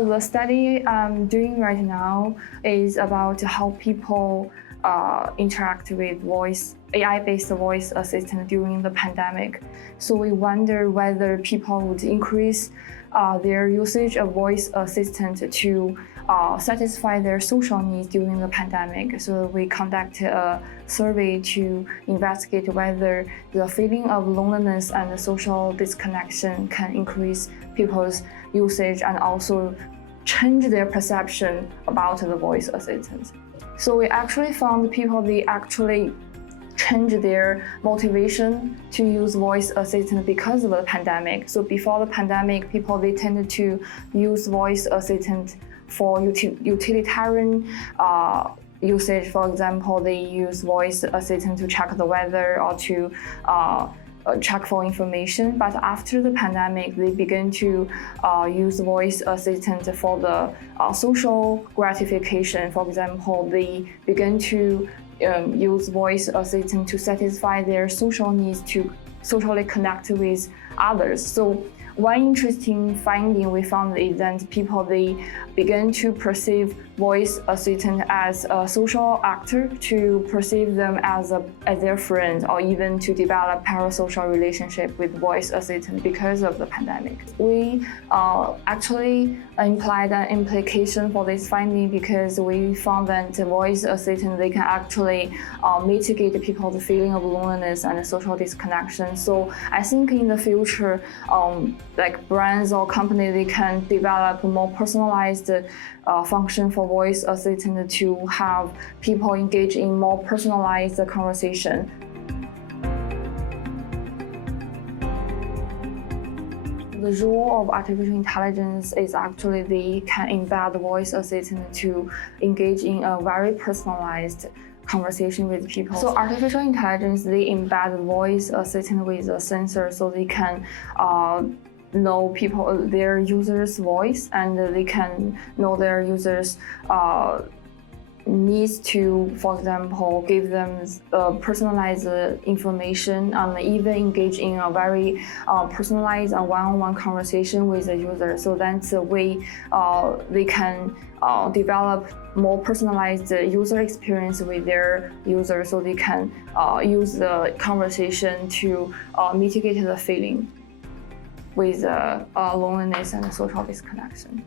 example, the study I'm doing right now is about how people interact with AI-based voice assistant during the pandemic. So we wonder whether people would increase their usage of voice assistant to satisfy their social needs during the pandemic. So we conducted a survey to investigate whether the feeling of loneliness and the social disconnection can increase people's usage and also change their perception about the voice assistant. So we actually found people, they actually change their motivation to use voice assistant because of the pandemic. So before the pandemic, people, they tended to use voice assistant for utilitarian usage. For example, they use voice assistant to check the weather or to check for information. But after the pandemic, they began to use voice assistant for the social gratification. For example, they began to use voice assistant to satisfy their social needs, to socially connect with others. So one interesting finding we found is that people, they begin to perceive voice assistant as a social actor, to perceive them as their friend, or even to develop parasocial relationship with voice assistant because of the pandemic. We actually implied an implication for this finding because we found that voice assistant, they can actually mitigate people's feeling of loneliness and social disconnection. So I think in the future, like brands or companies, they can develop more personalized function for voice assistant to have people engage in more personalized conversation. The role of artificial intelligence is actually they can embed voice assistant to engage in a very personalized conversation with people. So artificial intelligence, they embed voice assistant with a sensor, so they can know their users' voice, and they can know their users' needs to, for example, give them personalized information and even engage in a very personalized and one-on-one conversation with the user. So that's the way they can develop more personalized user experience with their users, so they can use the conversation to mitigate the feeling with loneliness and social disconnection.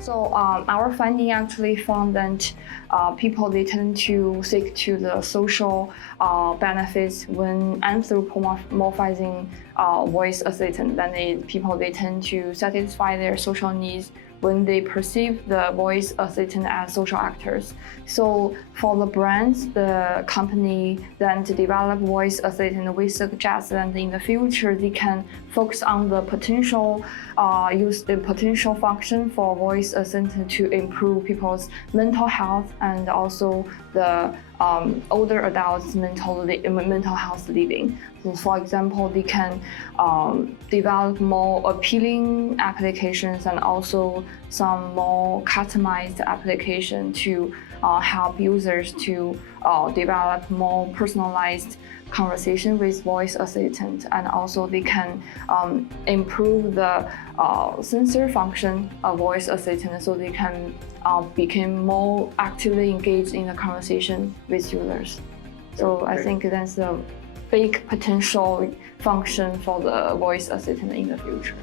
So our finding actually found that people, they tend to seek to the social benefits when anthropomorphizing voice assistant. Then people, they tend to satisfy their social needs when they perceive the voice assistant as social actors. So for the brands, the company then to develop voice assistant, we suggest that in the future they can focus on the potential potential function for voice assistant to improve people's mental health and also the older adults' mental health living. So for example, they can develop more appealing applications and also some more customized application to help users to develop more personalized conversation with voice assistant, and also they can improve the sensor function of voice assistant, so they can become more actively engaged in the conversation with users. So I think that's a big potential function for the voice assistant in the future.